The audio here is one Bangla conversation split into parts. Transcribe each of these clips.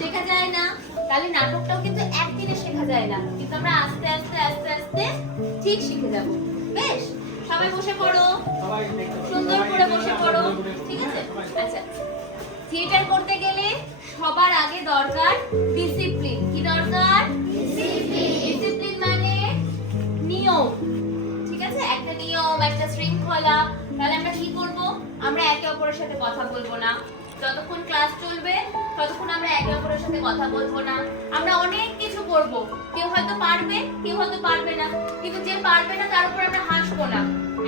শেখা যায় না। তাহলে নাটকটাও কিন্তু একদিনে শেখা যায় না, কিন্তু আমরা আস্তে আস্তে আস্তে আস্তে ঠিক শিখে যাব। বেশ, সবাই বসে পড়ো, সুন্দর করে বসে পড়ো, ঠিক আছে? আচ্ছা, থিয়েটার করতে গেলে সবার আগে দরকার ডিসিপ্লিন। কি দরকার? ডিসিপ্লিন। ডিসিপ্লিন মানে নিয়ম, ঠিক আছে? একটা নিয়ম, একটা শৃঙ্খলা। তাহলে আমরা কি করব? আমরা একে অপরের সাথে কথা বলবো না। যতক্ষণ ক্লাস চলবে ততক্ষণ আমরা একে অপরের সাথে কথা বলবো না। আমরা অনেক কিছু করব, কেউ হয়তো পারবে, কেউ হয়তো পারবে না, কিন্তু যে পারবে না তার উপর আমরা হাসবো না,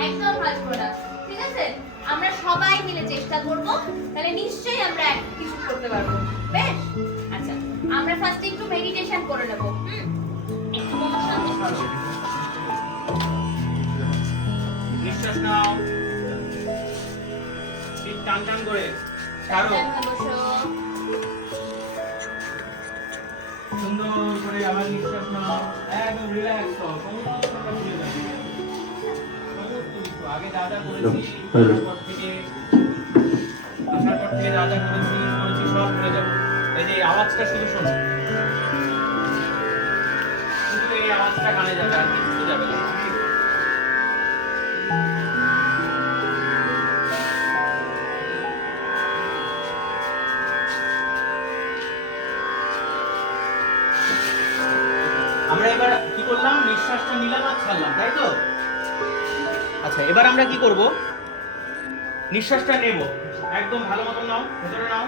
একদম হাসবো না, ঠিক আছে? আমরা সবাই মিলে চেষ্টা করব, তাহলে নিশ্চয়ই আমরা কিছু করতে পারবো। বেশ, আচ্ছা, আমরা ফার্স্টে একটু মেডিটেশন করে নেব। একটু মনের শান্তি করো। নিঃশ্বাস নাও, ঠিক টান টান করে ছাড়ো, সুন্দর করে আবার নিঃশ্বাস নাও, একদম রিল্যাক্স হও, সমস্ত ভুলে যাও, সমস্ত কিছু আগে যা যা করেছি তারপর থেকে আসার পর থেকে যা যা করেছি সব ভুলে যাবো। এই যে আওয়াজটা শুধু শোনো, শুধু এই আওয়াজটা কানে যাবে, আর কিছু যাবে না। আমরা এবার কি করলাম? নিঃশ্বাসটা নিলাম আর ছাড়লাম, তাই তো? আচ্ছা, এবার আমরা কি করব? নিঃশ্বাসটা নেব, একদম ভালো মতো নাও, ভেতরে নাও,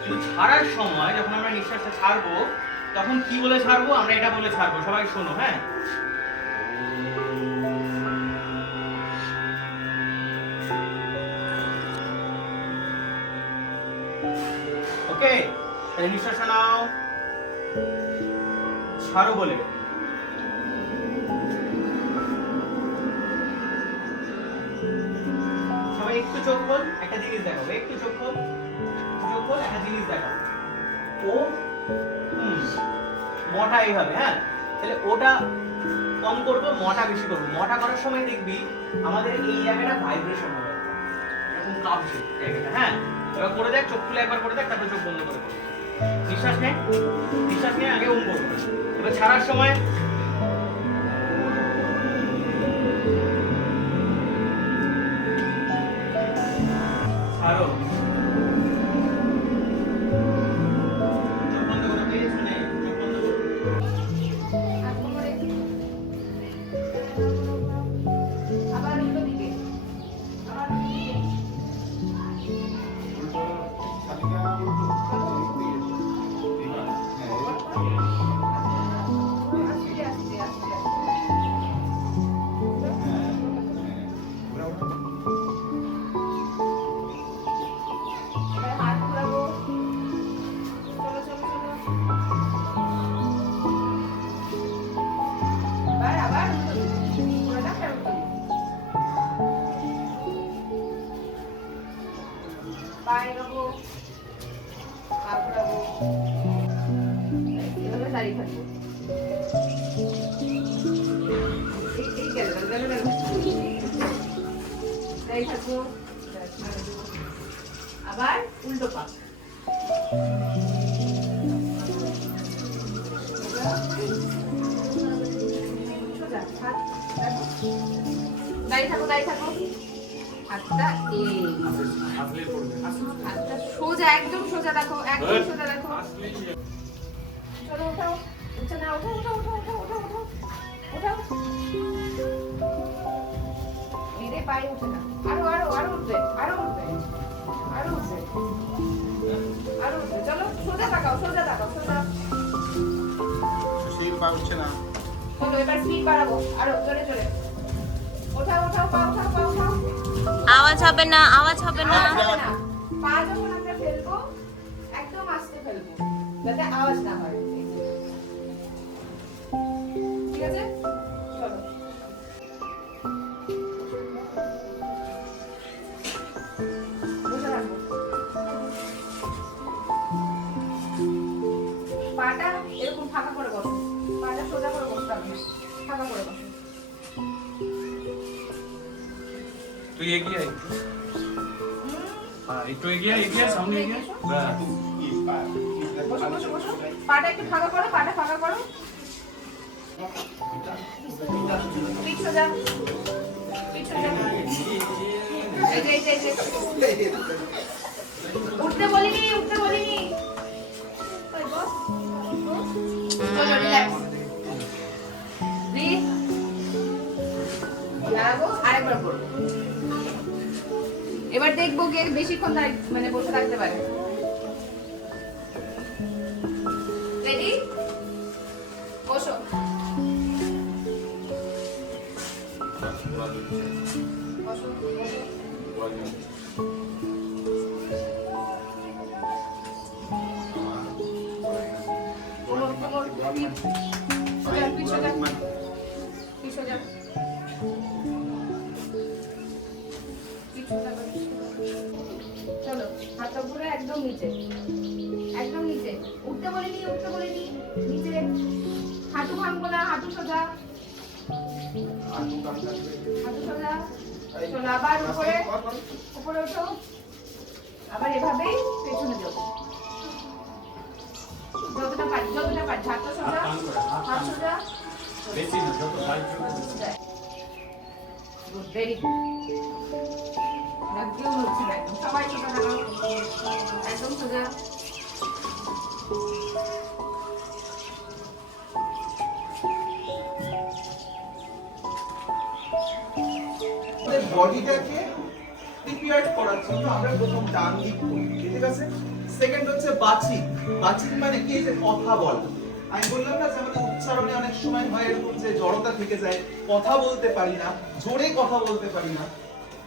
কিন্তু ছাড়ার সময় যখন আমরা নিঃশ্বাসটা ছাড়বো তখন কি বলে ছাড়বো? আমরা এটা বলে ছাড়বো, সবাই শোনো, হ্যাঁ? ওকে, তাহলে নিঃশ্বাসটা নাও, ছাড়ো বলে। সবাই একটু চোখ খোল, একটা জিনিস দেখাবো, একটু চোখ খোল, চোখ খোল, একটা জিনিস দেখাবো। ও মটা এইভাবে, হ্যাঁ? তাহলে ওটা কম করবো, মটা বেশি করবো। মটা করার সময় দেখবি আমাদের এই জায়গাটা ভাইব্রেশন হবে, এরকম কাঁপছে জায়গাটা, হ্যাঁ? এবার করে দেখ, চোখ খুলে একবার করে দেখ, তারপর চোখ বন্ধ করে করবো। নিঃশ্বাস নে, নিঃশ্বাস নিয়ে আগে ওম করবো, এবার ছাড়ার সময় ছাড়ো। চোখ বন্ধ করে পেয়েছো নে, চোখ বন্ধ করো। আবার উল্টো দিকে, আবার উল্টো দিকে। আবার উল্টো পা, দাঁড়িয়ে থাকো, দাঁড়িয়ে থাকো, হাতটা হাতটা সোজা, একদম সোজা রাখো, একদম সোজা রাখো। চলো ওঠাও, উঠছে না, ওঠো ওঠো ওঠো ওঠো ওঠো ওঠো ওঠাও। মেরে পায়ে উঠে না, আরো আরো আরো উঠবে, আরো উঠবে, আরো উঠবে, আরো উঠবে। চলো সোজা তাকাও, সোজা তাকাও, সোজা। সুশীল পা উঠছে না। চলো এবার স্পিড বাড়াবো, আরো জোরে জোরে। ওঠাও ওঠাও, পা উঠাও, পা উঠাও। আওয়াজ হবে না, আওয়াজ হবে না। পা যখন আমরা ফেলবো একদম আস্তে ফেলবো, যাতে আওয়াজ না হয়, ঠিক আছে? চলো বসে থাকবো, পাটা এরকম ফাঁকা করে বসো, পাটা সোজা করে বসতে হবে, ফাঁকা করে বসো। তুই এগিয়ে আয়, একটু এগিয়ে আয়, এগিয়ে আয়, সামনে এগিয়ে আয়। পা বসো বসো বসো, পাটা একটু ফাঁকা করো, পাটা ফাঁকা করো। পিঠ সোজা, পিঠ সোজা। এই যে, এই যে, এই যে। উঠতে বলিনি, উঠতে বলিনি। ওই বস। চলো, রিল্যাক্স। ব্রিথ। লাগাবো, আরেকবার করো। এবার দেখবো কে বেশিক্ষণ মানে বসে থাকতে পারে। রেডি? বসো। বসো, বসো। কোমর, কোমর, পিঠ। সোজা, পিঠ সোজা। পিঠ সোজা। পিঠ সোজা করো। চলো, হাতটা উপরে একদম নিচে, একদম নিচে। উঠতে বলিনি, উঠতে বলিনি। নিচে হাঁটু ভাঙবো না, হাঁটু সোজা, হাঁটু সোজা। চলো, আবার উপরে, উপরে ওঠো। আবার এভাবেই পেছনে যাবো, যতটা পারি, যতটা পারি। হাতটা সোজা, হাত সোজা। Good, very good. একদম হচ্ছে না, একদম সবাই সোজা থাকো, একদম সোজা। বডিটাকে প্রিপেয়ার করার জন্য আমরা প্রথম ডান দিক করি, ঠিক আছে? সেকেন্ড হচ্ছে বাচিক। বাচিক মানে কি? এই যে কথা বল। আমি বললাম না যে আমাদের উচ্চারণে অনেক সময় হয় এরকম যে জড়তা থেকে যায়, কথা বলতে পারি না, জোরে কথা বলতে পারি না।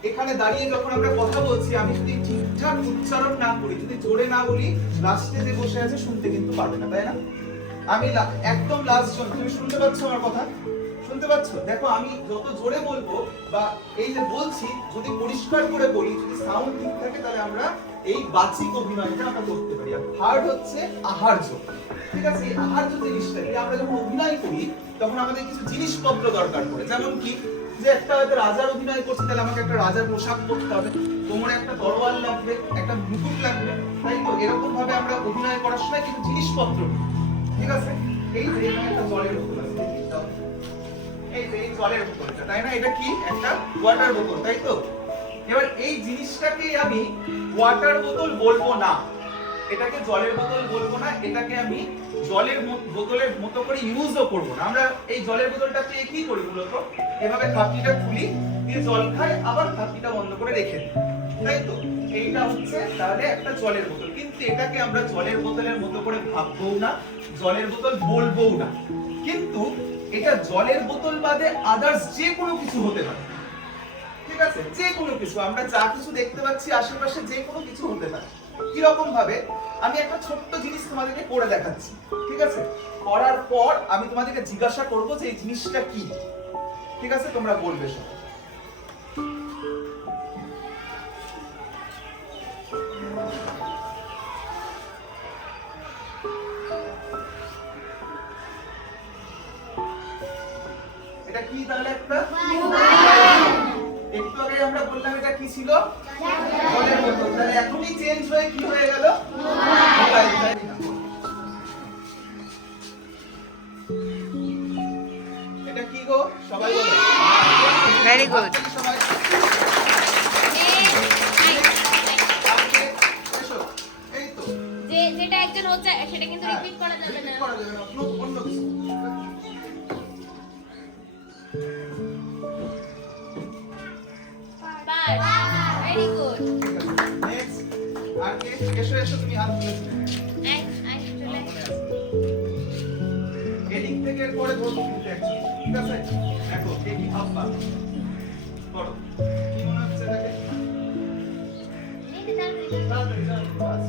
এখানে দাঁড়িয়ে যখন আমরা কথা বলছি, আমি যদি ঠিকঠাক উচ্চারণ না করি, যদি জোরে না বলি, লাস্টে যে বসে আছে শুনতে কিন্তু পারবে না, তাই না? আমি একদম লাস্ট জন, তুমি শুনতে পাচ্ছ আমার কথা? শুনতে পাচ্ছ? দেখো, আমি যত জোরে বলবো বা এই যে বলছি, যদি পরিষ্কার করে বলি, যদি সাউন্ড ঠিক থাকে, তাহলে আমরা এই বাচিক অভিনয়টা আমরা করতে পারি। আর থার্ড হচ্ছে আহার্য, ঠিক আছে? এই আহার্য জিনিসটা কি? আমরা যখন অভিনয় করি তখন আমাদের কিছু জিনিসপত্র দরকার পড়ে। যেমন কি, যে একটা হয়তো রাজার অভিনয় করছি, তাহলে আমাকে একটা রাজার পোশাক পরতে হবে, কোমরে একটা তরোয়াল লাগবে, একটা মুকুট লাগবে, তাই তো? এরকম ভাবে আমরা অভিনয় করার সময় কিছু জিনিসপত্র নিই, ঠিক আছে? এই যে এখানে একটা জলের বোতল আছে, এই যে এই জলের বোতলটা, তাই না? এটা কি? একটা ওয়াটার বোতল, তাই তো? এবার এই জিনিসটাকে আমি ওয়াটার বোতল বলবো না, এটাকে জলের বোতল বলবো না, এটাকে আমি জলের বোতলের মতো করে ইউজও করবো না। আমরা এই জলের বোতলটাকে কি করি মূলত? এভাবে খাপটিটা খুলি, দিয়ে জল খাই, আবার খাপটিটা বন্ধ করে রেখে দিই, তাই তো? এইটা হচ্ছে তাহলে একটা জলের বোতল। কিন্তু এটাকে আমরা জলের বোতলের মতো করে ভাববও না, জলের বোতল বলবোও না। কিন্তু এটা জলের বোতল বাদে আদার্স যে কোনো কিছু হতে পারে, ঠিক আছে? যে কোনো কিছু, আমরা যা কিছু দেখতে পাচ্ছি আশেপাশে, যে কোনো কিছু হতে পারে। কিরকম ভাবে? আমি একটা ছোট্ট জিনিস তোমাদেরকে করে দেখাচ্ছি, ঠিক আছে? করার পর আমি তোমাদেরকে জিজ্ঞাসা করবো যে এই জিনিসটা কি, ঠিক আছে? তোমরা বলবে সব। এটা কি তাহলে? একটা একটু আগে আমরা বললাম এটা কি ছিল? জলের বোতল। তাহলে এখনই চেঞ্জ হয়ে কি হয়ে গেল? মোবাইল। এটা কি গো? সবাই বলো। Very good. সবাই এসো। এই তো যেটা একজন হচ্ছে সেটা কিন্তু রিপিট করা যাবে না। করা যাবে না, অন্য কিছু। Very good. নেক্সট আর কে? এসো এসো, তুমি হাত তুলেছো। এদিক থেকে পরে ধরবো কিন্তু অ্যাকচুয়ালি, ঠিক আছে? দেখো কে কি ভাববা করো, কি মনে হচ্ছে এটাকে? তাড়াতাড়ি তাড়াতাড়ি বাস।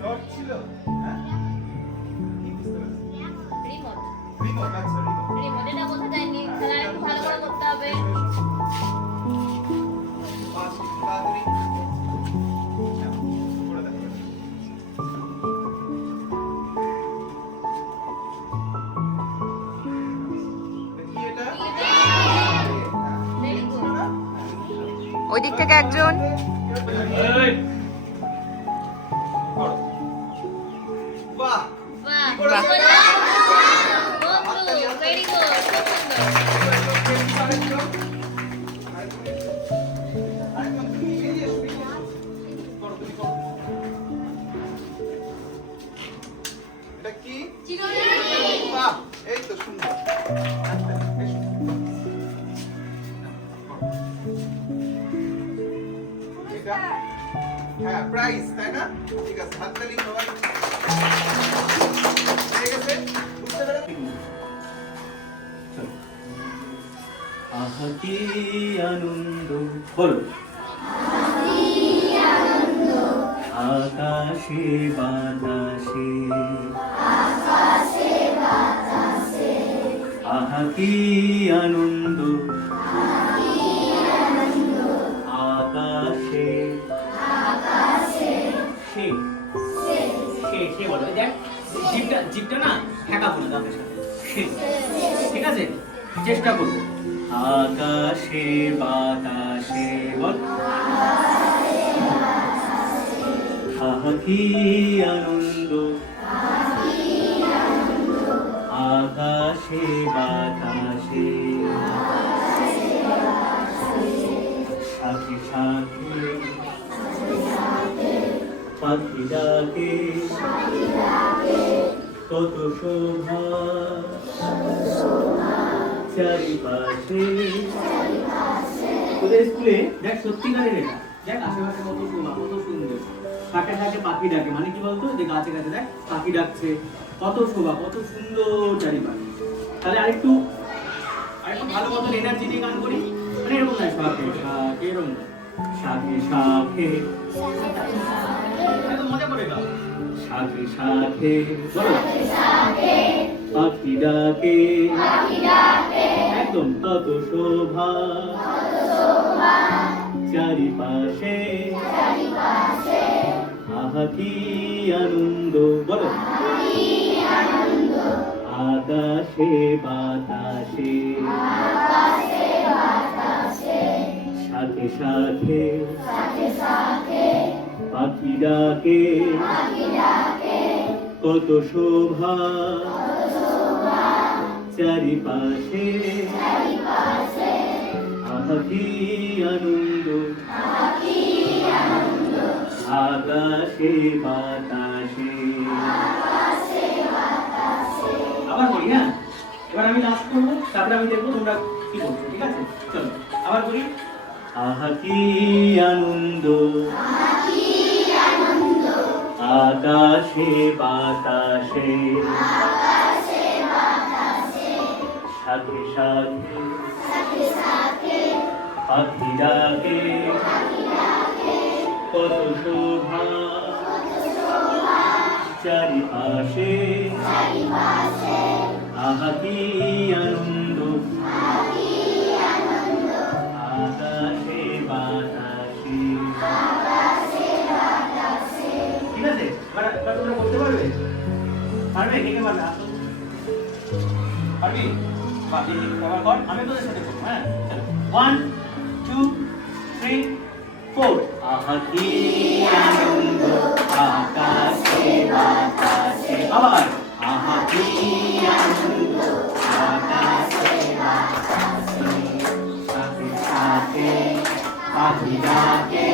ডট ছিল, হ্যাঁ? কি বুঝতে পারছি? রিমোট। রিমোট, আচ্ছা রিমোট। রিমোট এটা বোঝা যায়নি, তাহলে একটু ভালো করে করতে হবে। বাস, তাড়াতাড়ি। হ্যাঁ, করে দেখো। কি এটা? Very good. ওই দিক থেকে একজন। এই, করো। বাহ বাহ, কি করেছো? বন্ধু, very good, খুব সুন্দর। আরেকবার তুমি এগিয়ে এসো, এগিয়ে এসো। করো, তুমি করো। এটা কি? বাহ, এই তো সুন্দর। এসো। এটা? হ্যাঁ, প্রাইস, তাই না? ঠিক আছে, হাততালি সবাই। হয়ে গেছে? বুঝতে পেরেছো? আহা কি আনন্দ, বলো। আকাশে বাতাসে, আহা কি আনন্দ, আকাশে, সে সে বলো, এই দেখ জিপটা না ঠেকাবো না দাঁতের সাথে, সে, ঠিক আছে, চেষ্টা করবো। আকাশে বাতাসে, বল। আহা কি আনন্দ, আকাশে বাতাসে, সাথে সাথে পাখি ডাকে, কত শোভা চারিপাশে। তোদের স্কুলে দেখ সত্যিকারের এটা, দেখ আশেপাশে কত শোভা, কত সুন্দর, থাকে থাকে পাখি ডাকে, মানে কি বলতো, যে গাছে গাছে দেখ পাখি ডাকছে, কত শোভা, কত সুন্দর চারিপাশে। তাহলে আরেকটু ভালো মতন এনার্জি নিয়ে গান করি, মানে এরকম নয়, শাখে শাখে, এরকম নয়, শাখে শাখে, একদম মজা করে গাও। শাখে শাখে, বলো। পাখি ডাকে, একদম কত শোভা চারিপাশে, আহা কি আনন্দ, বলো। আকাশে বাতাসে, সাথে সাথে পাখি ডাকে, কত শোভা চারিপাশে, আহা কি আনন্দ, আকাশে বাতাসে। আবার বলি, হ্যাঁ, এবার আমি লাস্ট করবো, তারপরে আমি দেখবো তোমরা কি করছো, ঠিক আছে? চলো আবার বলি। আহা কি আনন্দ, আকাশে বাতাসে, সাথে সাথে পাখি ডাকে, কত শোভা চারিপাশে, আহা কি আনন্দ, আকাশে বাতাসে। ঠিক আছে, এবার তোমরা বলতে পারবে? পারবে? কে কে পারবে? আসো, পারবি? বাকি ব্যবহার কর, আমি তোদের সাথে করবো, হ্যাঁ? 1 2 3 4। আহা কি আনন্দ, আকাশে বাতাসে, আবার আহা কি আনন্দ, আকাশে বাতাসে, সাথে সাথে পাখি ডাকে,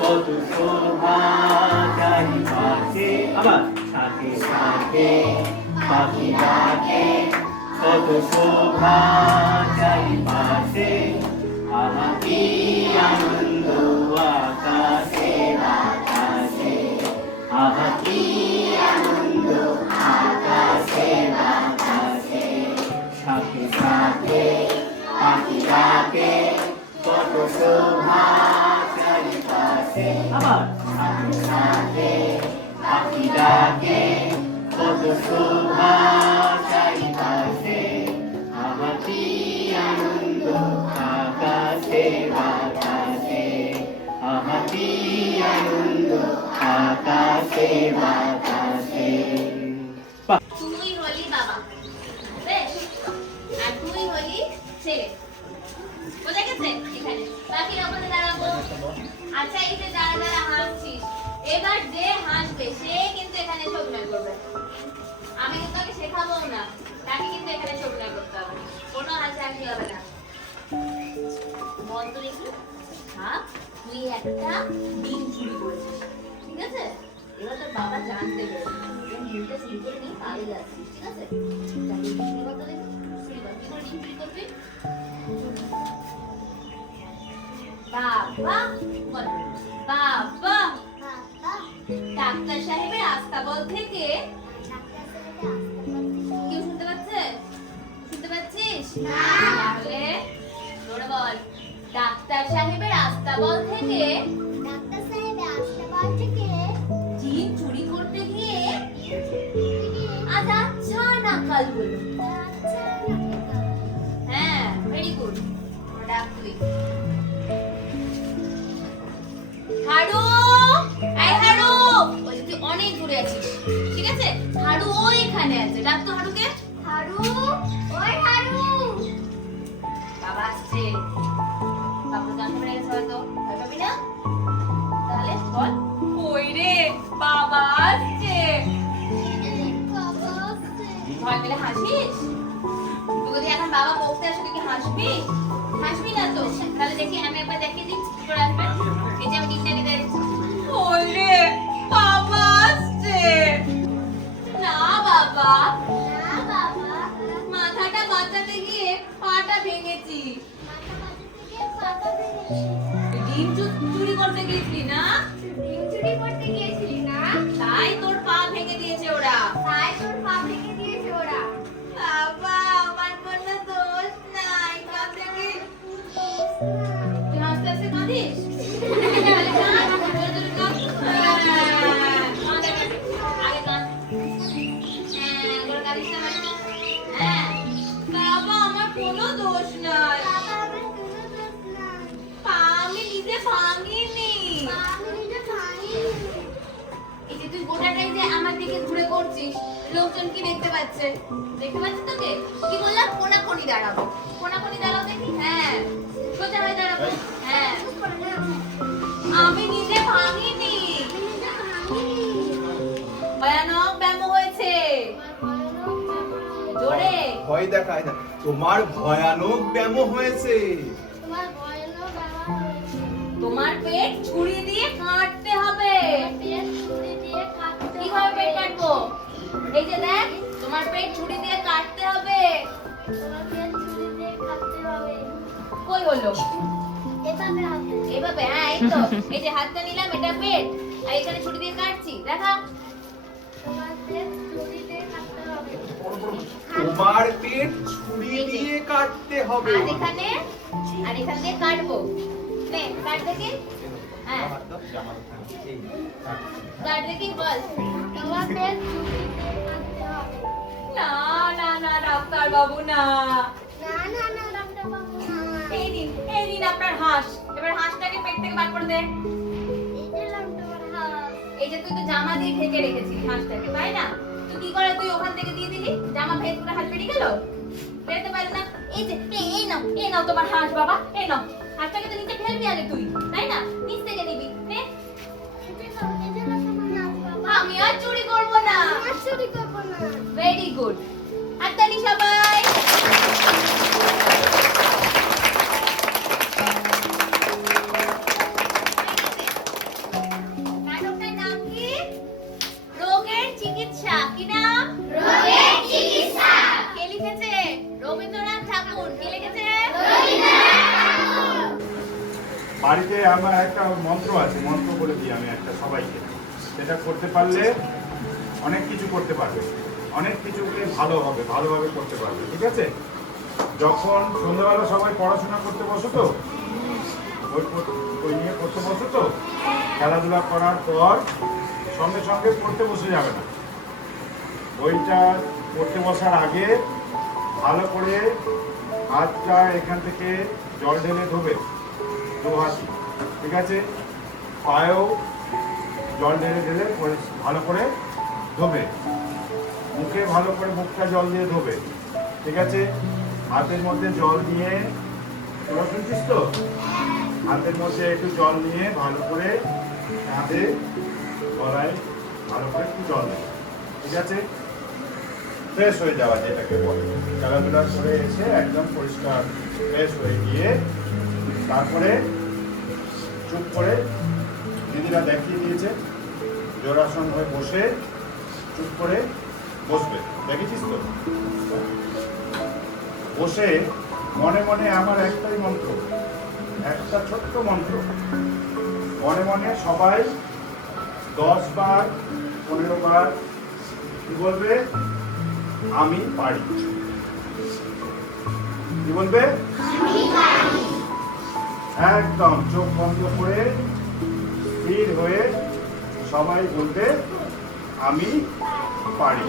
কত শোভা চারিপাশে, আবার সাথে সাথে পাখি ডাকে, কত শোভা চারিপাশে, আহা কি আনন্দ, আকাশে বাতাসে, আহা কি আনন্দ, আকাশে বাতাসে, সাথে সাথে পাখি ডাকে, কত শোভা চারিপাশে, আবার সাথে সাথে পাখি ডাকে, কত শোভা চারিপাশে, আহা কি আনন্দ, আকাশে বাতাসে, আহা কি আনন্দ, আকাশে বাতাসে। তুই হলি বাবা, বেশ, আর তুই হলি ছেলে, বোঝা গেছে? এখানে বাকিরা ওখানে দাঁড়াবো, আচ্ছা এই যে যারা যারা হাসছিস, এবার যে হাসবে সে কিন্তু এখানে এসে অভিনয় করবে। আমি কিন্তু তাকে শেখাবো না, তাকে কিন্তু এখানে এসে অভিনয় করতে হবে। কোনো হাসাহাসি হবে না। বল তো দেখি, হ্যাঁ তুই একটা ডিম চুরি করেছিস, ঠিক আছে? এবার তোর বাবা জানতে পেরেছে তুই ডিমটা চুরি করে নিয়ে পালিয়ে যাচ্ছিস, ঠিক আছে? তাহলে ডিম চুরি করতে দেখি, চুরি কর। কি করে ডিম চুরি করবি? বাবা বল, বাবা ডাক্তার সাহেবের আস্তাবল থেকে কেউ শুনতে পাচ্ছে? শুনতে পাচ্ছিস? তাহলে জোরে বল, ডাক্তার সাহেবের আস্তাবল থেকে ডিম চুরি করতে গিয়ে আজ আচ্ছা নাকাল হলো। হ্যাঁ ভেরি গুড, ডাক তুই। হাড়ু, এই হাড়ু, ওই যে তুই অনেক দূরে আছিস, ঠিক আছে? হাড়ু ওইখানে আছে, ডাক তো হাড়ুকে। হাড়ু, ওই হাড়ু। বাবা আসছে, বাবা জানতে পেরে গেছে হয়তো, ভয় পাবি না? তাহলে বল, ওই রে বাবা আসছে। ভয় পেলে হাসিস? তোকে যদি এখন বাবা বলতে আসে তুই কি হাসবি? হাসবি না তো? তাহলে দেখি আমি একবার দেখিয়ে দিচ্ছি কি করে আসবে। এই যে আমি ডিমটা নিতে যাচ্ছি। ওই রে বাবা আসছে। না বাবা, মাথাটা বাঁচাতে গিয়ে পাটা ভেঙেছি। ডিম চুরি করতে গিয়েছিলি না? তাই তোর পা ভেঙে দিয়েছে ওরা। বাবা আমার কোনো দোষ নাই, কাঁদতে কি? তুই হাসতে হাসতে কাঁদিস? তাহলে কাঁদ, জোরে জোরে কাঁদ। কাঁদ এবার। আগে কাঁদ। হ্যাঁ, করে কাঁদিস না মানে? হ্যাঁ। বাবা আমার কোনো দোষ নাই, পা আমি নিজে ভাঙিনি। এই যে তুই গোটাটাই যে আমার দিকে ঘুরে করছিস, লোকজন কি দেখতে পাচ্ছে? দেখতে পাচ্ছে তোকে? কি বললাম? কোনাকুনি দাঁড়াবো। কোনাকুনি দাঁড়াও দেখি। হ্যাঁ সোজা হয়ে দাঁড়াবো। হ্যাঁ আমি নিজে ভাঙিনি। ভয়ানক ব্যায়াম হয়েছে। জোরে ভয় দেখায় না, তোমার ভয়ানক ব্যায়াম হয়েছে। তোমার পেট ছুরি দিয়ে কাটতে হবে। কিভাবে পেট কাটবো? এই যে দেখ, তোমার পেট ছুরি দিয়ে কাটতে হবে। কই হলো? এভাবে? হ্যাঁ এই তো। এই যে হাতটা নিলাম, এটা পেট, আর এখানে ছুরি দিয়ে কাটছি। দেখা, তোমার পেট ছুরি দিয়ে কাটতে হবে। আর এখান দিয়ে কাটবো। নে কাট দেখি। হ্যাঁ কাট দেখি, বল। তোমার পেট ছুরি দিয়ে কাটতে হবে। না না না ডাক্তার বাবু না। এই দিন আপনার হাঁস। এবার হাঁসটাকে পেট থেকে বার করে দে। এই যে তুই তো জামা দিয়ে ঢেকে রেখেছিলি হাঁসটাকে, তাই না? তুই কি করে তুই ওখান থেকে দিয়ে দিলি? জামা ভেদ করে হাঁস বেরিয়ে গেল? বেরোতে পারে না। এই যে এই নাও তোমার হাঁস বাবা, এই নাও। হাঁসটাকে তো নিচে ফেলবি আগে তুই, তাই না? নিচ থেকে নিবি। নে, আমি আর চুরি করবো না। ভেরি গুড, হাততালি সবাই। নাটকটার নাম কি? রোগের চিকিৎসা। কি নাম? রোগের চিকিৎসা। কে লিখেছে? রবীন্দ্রনাথ ঠাকুর। কে লিখেছে? বাড়িতে আমার একটা মন্ত্র আছে, মন্ত্র বলে দিই আমি একটা সবাইকে। সেটা করতে পারলে অনেক কিছু করতে পারবে, অনেক কিছুকে ভালোভাবে করতে পারবে, ঠিক আছে? যখন সন্ধ্যাবেলা সবাই পড়াশোনা করতে বসো তো, বই নিয়ে পড়তে বসো তো, খেলাধুলা করার পর সঙ্গে সঙ্গে পড়তে বসে যাবে না। বইটা পড়তে বসার আগে ভালো করে হাতটা এখান থেকে জল ঢেলে ধোবে, দু হাত, ঠিক আছে? পায়েও জল ঢেলে ভালো করে ধোবে, মুখে ভালো করে মুখটা জল দিয়ে ধোবে, ঠিক আছে? হাতের মধ্যে জল নিয়ে, তোরা শুনছিস তো? হাতের মধ্যে একটু জল নিয়ে ভালো করে হাতে গলায় ভালো করে একটু জল দেবে, ঠিক আছে? ফ্রেশ হয়ে যাওয়া যেটাকে বলে, খেলাধুলা করে এসে একদম পরিষ্কার ফ্রেশ হয়ে গিয়ে তারপরে চুপ করে দিদিরা দেখিয়ে দিয়েছে যোগাসন হয়ে বসে চুপ করে বসবে, দেখেছিস তো? বসে মনে মনে আমার একটাই মন্ত্র, একটা ছোট্ট মন্ত্র, মনে মনে সবাই 10 বার 15 বার কি বলবে? আমি পারি। কি বলবে? একদম চোখ বন্ধ করে স্থির হয়ে সবাই বলবে আমি পারি।